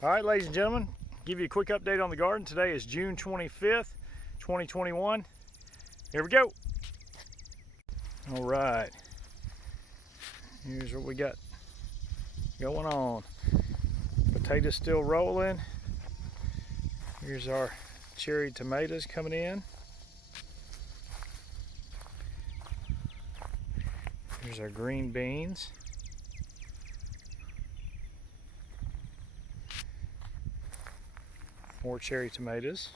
All right, ladies and gentlemen, give you a quick update on the garden. Today is June 25th, 2021. Here we go. All right, here's what we got going on. Potatoes still rolling. Here's our cherry tomatoes coming in. Here's our green beans. More cherry tomatoes.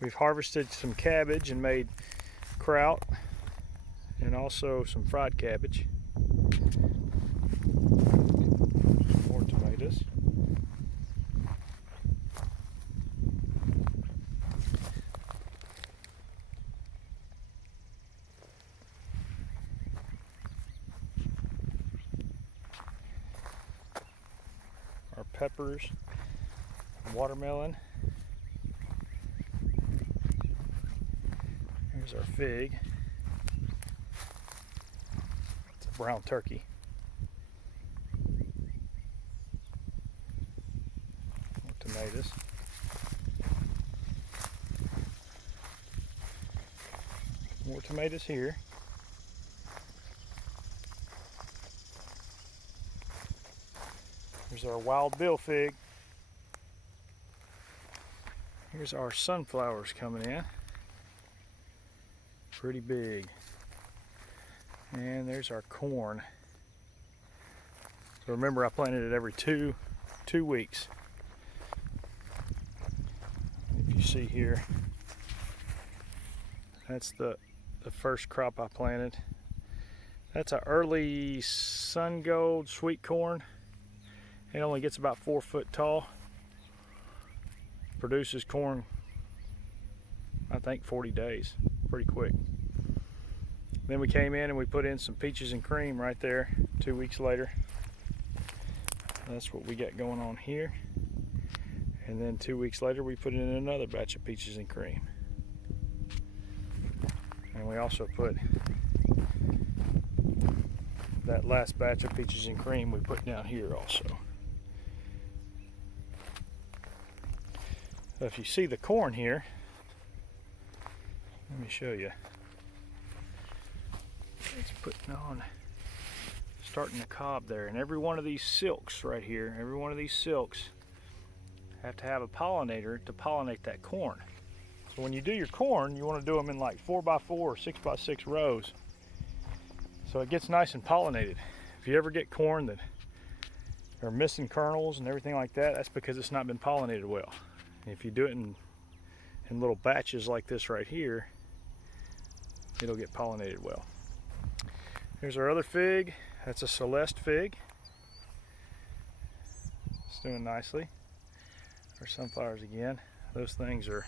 We've harvested some cabbage and made kraut and also some fried cabbage. More tomatoes. Our peppers, watermelon. Here's our fig. It's a brown turkey. More tomatoes. More tomatoes here. Here's our wild bill fig. Here's our sunflowers coming in. Pretty big. And there's our corn. So remember, I planted it every two weeks. If you see here, that's the first crop I planted. That's an early sun gold sweet corn. It only gets about 4 foot tall. Produces corn, I think 40 days, pretty quick. Then we came in and we put in some peaches and cream right there 2 weeks later. That's what we got going on here. And then 2 weeks later we put in another batch of peaches and cream. And we also put that last batch of peaches and cream we put down here also. So if you see the corn here, let me show you. It's putting on, starting to cob there. And every one of these silks right here, every one of these silks have to have a pollinator to pollinate that corn. So when you do your corn, you want to do them in like 4x4 or 6x6 rows. So it gets nice and pollinated. If you ever get corn that are missing kernels and everything like that, that's because it's not been pollinated well. If you do it in little batches like this right here, it'll get pollinated well. Here's our other fig. That's a Celeste fig. It's doing nicely. Our sunflowers again. Those things are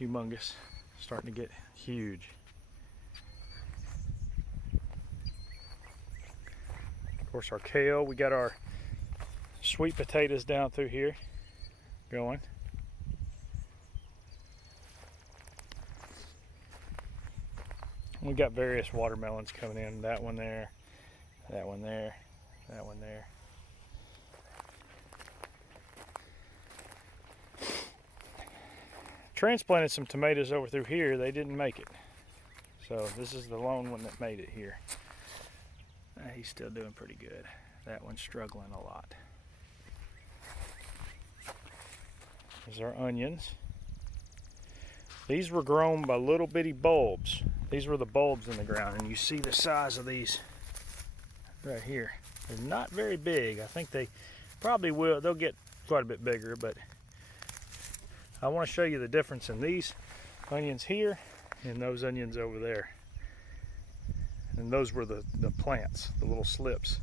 humongous, starting to get huge. Of course, our kale. We got our sweet potatoes down through here going. We got various watermelons coming in. That one there, that one there, that one there. Transplanted some tomatoes over through here. They didn't make it. So this is the lone one that made it here. He's still doing pretty good. That one's struggling a lot. There's our onions. These were grown by little bitty bulbs. These were the bulbs in the ground, and you see the size of these right here. They're not very big. I think they probably will. They'll get quite a bit bigger, but I want to show you the difference in these onions here and those onions over there. And those were the plants, the little slips.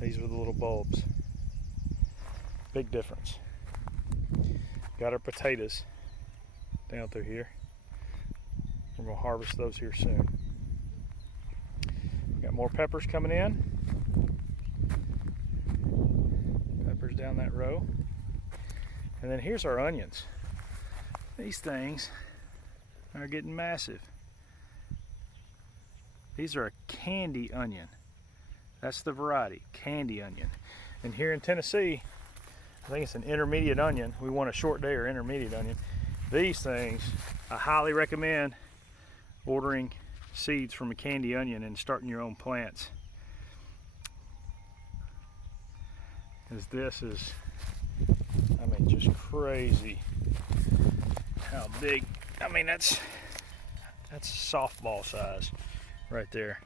These were the little bulbs. Big difference. Got our potatoes down through here. We're going to harvest those here soon. We got more peppers coming in. Peppers down that row. And then here's our onions. These things are getting massive. These are a candy onion. That's the variety, candy onion. And here in Tennessee, I think it's an intermediate onion. We want a short day or intermediate onion. These things, I highly recommend ordering seeds from a candy onion and starting your own plants. Because this is, I mean, just crazy how big. I mean, that's softball size right there.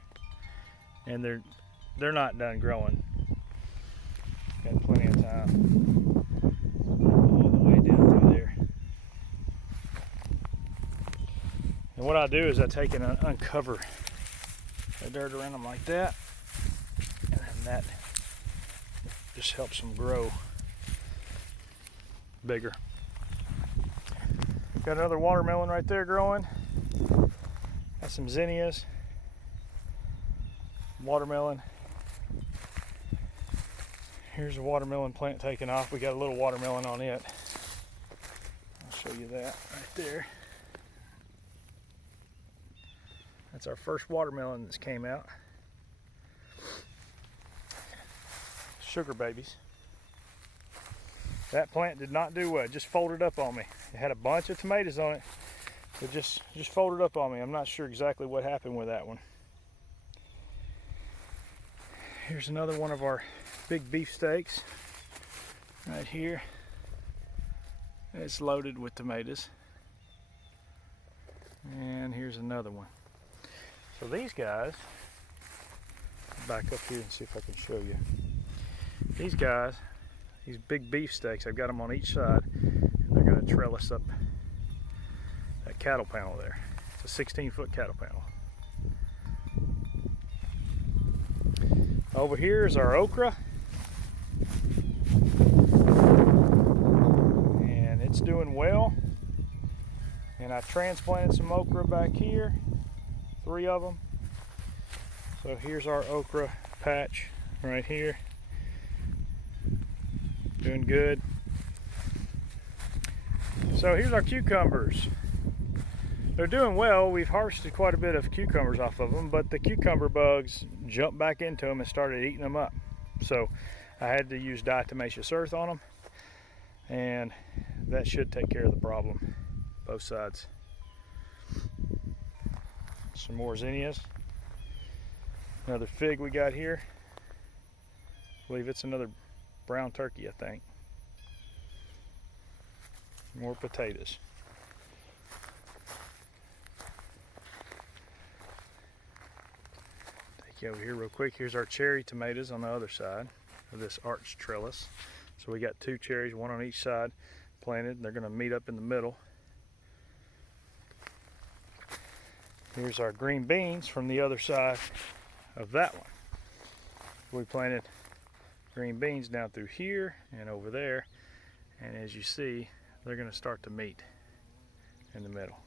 And they're not done growing. Got plenty of time all the way down through there. And what I do is I take and uncover the dirt around them like that, and then that just helps them grow bigger. Got another watermelon right there growing. Got some zinnias, watermelon. Here's a watermelon plant taking off. We got a little watermelon on it. I'll show you that right there. That's our first watermelon that's came out. Sugar babies. That plant did not do well. It just folded up on me. It had a bunch of tomatoes on it. It just folded up on me. I'm not sure exactly what happened with that one. Here's another one of our big beefsteaks right here. It's loaded with tomatoes. And here's another one. So these guys, back up here and see if I can show you. These guys, these big beefsteaks, I've got them on each side, and they're going to trellis up that cattle panel there. It's a 16-foot cattle panel. Over here is our okra, and it's doing well. And I transplanted some okra back here, 3 of them. So here's our okra patch right here. Doing good. So here's our cucumbers. They're doing well. We've harvested quite a bit of cucumbers off of them, but the cucumber bugs jumped back into them and started eating them up. So I had to use diatomaceous earth on them, and that should take care of the problem, both sides. Some more zinnias. Another fig we got here. I believe it's another brown turkey, I think. More potatoes. Take you over here real quick. Here's our cherry tomatoes on the other side of this arch trellis. So we got 2 cherries, 1 on each side planted. They're going to meet up in the middle. Here's our green beans from the other side of that one. We planted green beans down through here and over there, and as you see, they're going to start to meet in the middle.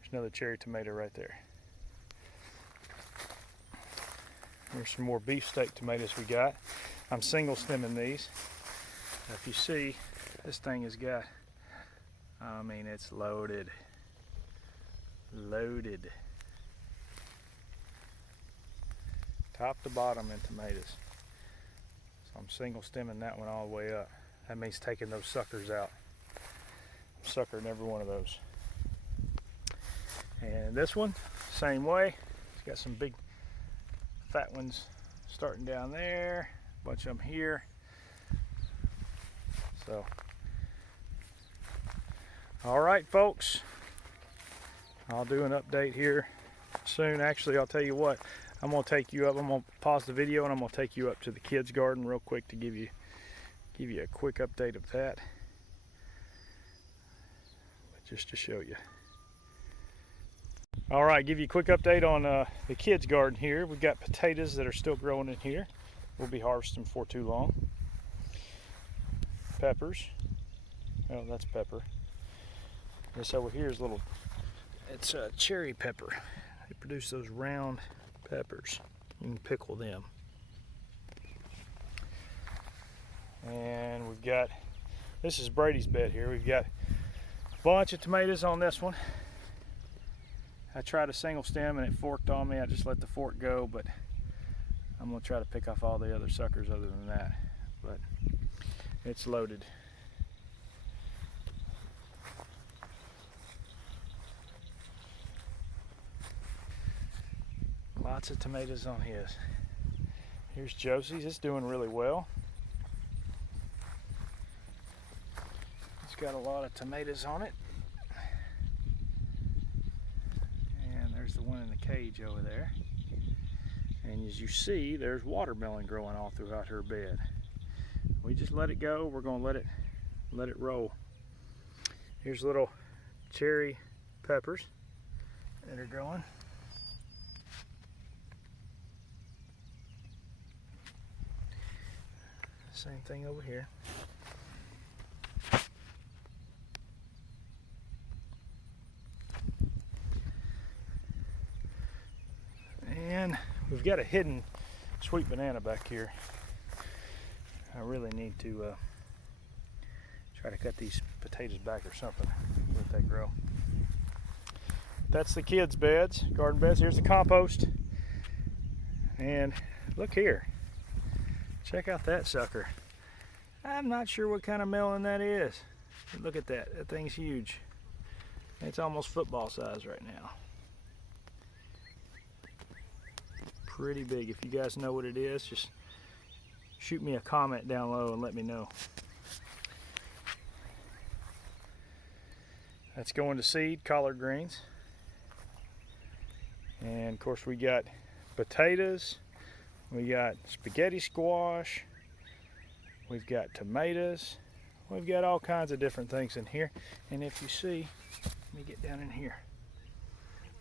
There's another cherry tomato right there. Here's some more beefsteak tomatoes we got. I'm single stemming these. Now, if you see, this thing has got, I mean, it's loaded. Loaded. Top to bottom in tomatoes. So I'm single stemming that one all the way up. That means taking those suckers out. I'm suckering every one of those. And this one, same way. It's got some big fat ones starting down there. A bunch of them here. So, all right, folks. I'll do an update here soon. Actually, I'll tell you what. I'm going to take you up. I'm going to pause the video and I'm going to take you up to the kids' garden real quick to give you a quick update of that. But just to show you. All right, give you a quick update on the kids' garden here. We've got potatoes that are still growing in here. We'll be harvesting before too long. Peppers. Oh, that's pepper. This over here is little. It's a cherry pepper. They produce those round peppers. You can pickle them. And we've got, this is Brady's bed here. We've got a bunch of tomatoes on this one. I tried a single stem and it forked on me. I just let the fork go, but I'm gonna try to pick off all the other suckers other than that. But It's loaded. Lots of tomatoes on his. Here's Josie's. It's doing really well. It's got a lot of tomatoes on it. And there's the one in the cage over there. And as you see, there's watermelon growing all throughout her bed. We just let it go. We're gonna let it roll. Here's little cherry peppers that are growing. Same thing over here. And we've got a hidden sweet banana back here. I really need to try to cut these potatoes back or something. Let that grow. That's the kids' beds, garden beds. Here's the compost. And look here. Check out that sucker. I'm not sure what kind of melon that is. But look at that. That thing's huge. It's almost football size right now. Pretty big. If you guys know what it is, just shoot me a comment down low and let me know. That's going to seed, collard greens. And of course we got potatoes, we got spaghetti squash, we've got tomatoes, we've got all kinds of different things in here. And if you see, let me get down in here.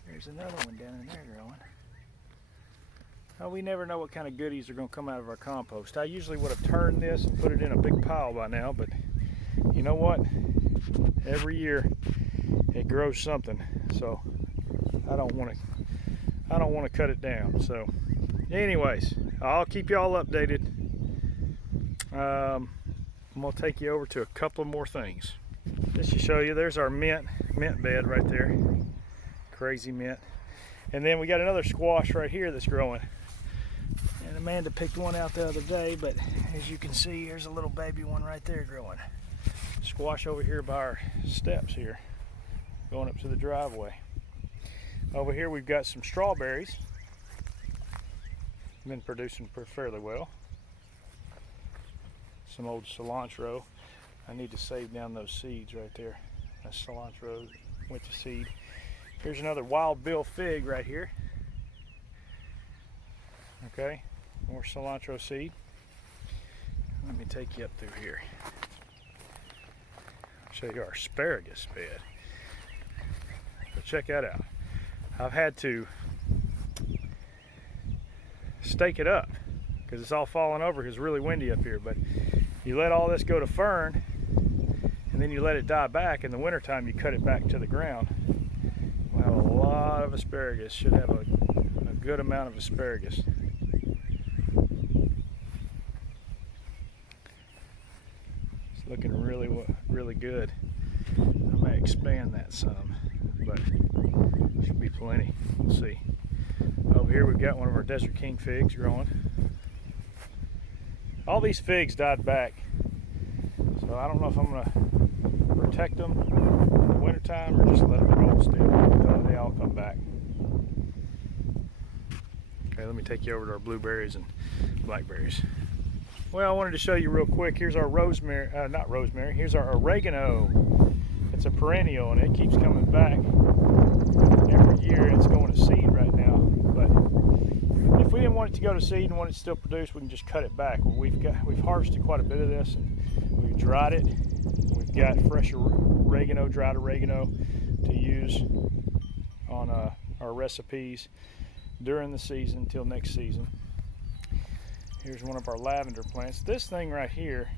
There's another one down in there growing. Oh, we never know what kind of goodies are going to come out of our compost. I usually would have turned this and put it in a big pile by now, but you know what? Every year it grows something, so I don't want to cut it down. So anyways, I'll keep y'all updated. I'm going to take you over to a couple more things. Just to show you, there's our mint bed right there. Crazy mint. And then we got another squash right here that's growing. And Amanda picked one out the other day, but as you can see, here's a little baby one right there growing. Squash over here by our steps here, going up to the driveway. Over here we've got some strawberries. Been producing fairly well. Some old cilantro. I need to save down those seeds right there. That cilantro went to seed. Here's another wild bill fig right here. Okay, more cilantro seed. Let me take you up through here. I'll show you our asparagus bed. So check that out. I've had to stake it up because it's all falling over because it's really windy up here. But you let all this go to fern and then you let it die back. In the wintertime you cut it back to the ground. We'll have a lot of asparagus. Should have a good amount of asparagus. It's looking really good. I may expand that some, but should be plenty. We'll see. Over here we've got one of our Desert King figs growing. All these figs died back, so I don't know if I'm going to protect them in the wintertime or just let them roll still. They all come back. Okay, let me take you over to our blueberries and blackberries. Well, I wanted to show you real quick. Here's our rosemary, not rosemary, here's our oregano. It's a perennial and it keeps coming back every year. It's going to seed right now, but if we didn't want it to go to seed and want it to still produce, we can just cut it back. We've harvested quite a bit of this and we've dried it. We've got fresh oregano, dried oregano to use on our recipes during the season until next season. Here's one of our lavender plants. This thing right here,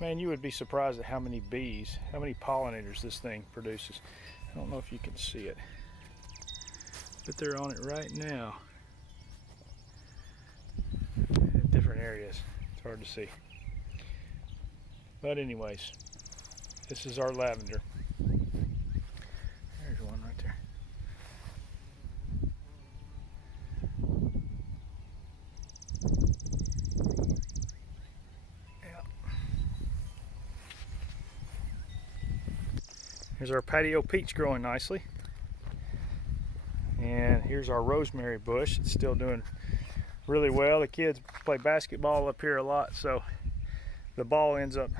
man, you would be surprised at how many bees, how many pollinators this thing produces. I don't know if you can see it, but they're on it right now. In different areas. It's hard to see. But anyways, this is our lavender. There's one right there. Yeah. Here's our patio peach growing nicely. And here's our rosemary bush. It's still doing really well. The kids play basketball up here a lot, so the ball ends up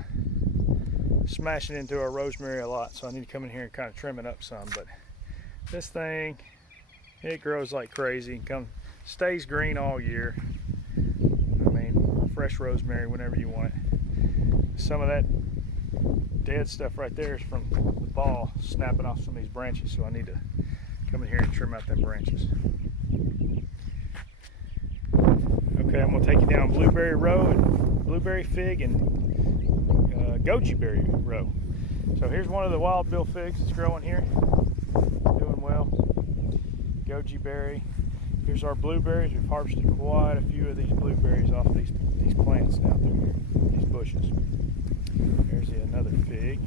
smashing into our rosemary a lot. So I need to come in here and kind of trim it up some. But this thing, it grows like crazy and stays green all year. I mean, fresh rosemary whenever you want it. Some of that dead stuff right there is from the ball snapping off some of these branches, so I need to come in here and trim out them branches. Okay, I'm going to take you down Blueberry Row and Blueberry Fig and Goji Berry Row. So here's one of the wild bill figs that's growing here, doing well. Goji Berry. Here's our blueberries. We've harvested quite a few of these blueberries off these plants down through here, these bushes. Here's another fig.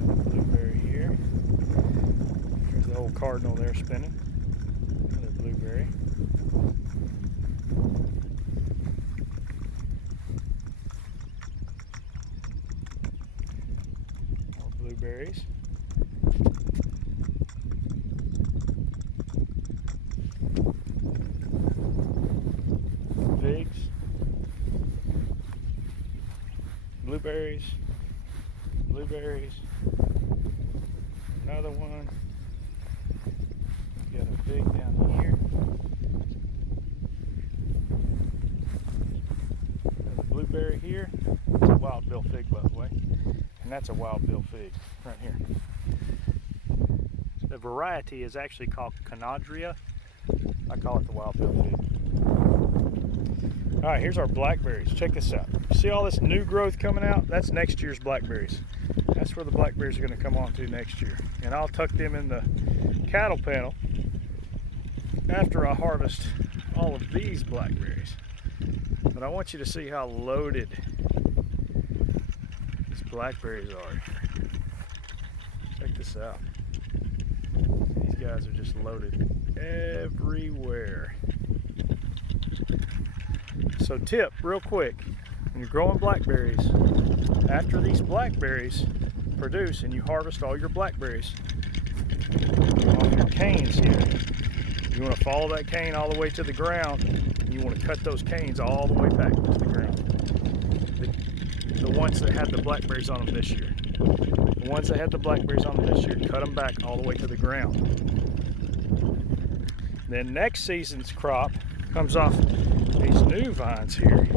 Another blueberry here. There's the old cardinal there spinning. Another blueberry. More blueberries. Figs. Blueberries. Blueberries. Another one. We've got a fig down here. Another blueberry here. It's a wild bill fig, by the way. And that's a wild bill fig right here. The variety is actually called Canadria. I call it the wild bill fig. All right, here's our blackberries. Check this out. See all this new growth coming out? That's next year's blackberries. That's where the blackberries are going to come on to next year. And I'll tuck them in the cattle panel after I harvest all of these blackberries. But I want you to see how loaded these blackberries are here. Check this out. These guys are just loaded everywhere. So tip, real quick, when you're growing blackberries, after these blackberries produce and you harvest all your blackberries off your canes here, you want to follow that cane all the way to the ground, and you want to cut those canes all the way back to the ground. The ones that had the blackberries on them this year. The ones that had the blackberries on them this year, cut them back all the way to the ground. Then next season's crop comes off these new vines here,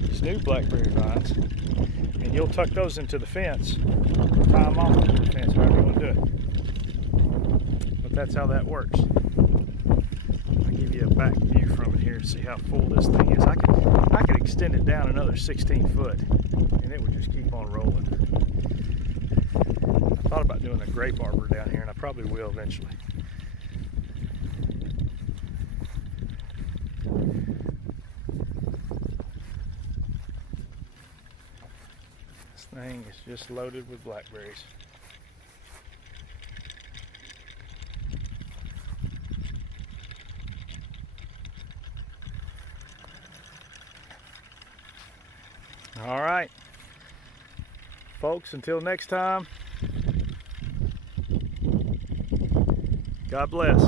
these new blackberry vines, and you'll tuck those into the fence, tie them off into the fence, however you want to do it. But that's how that works. I'll give you a back view from it here to see how full this thing is. I could extend it down another 16 foot, and it would just keep on rolling. I thought about doing a grape arbor down here, and I probably will eventually. Thing is just loaded with blackberries. All right, folks, until next time, God bless.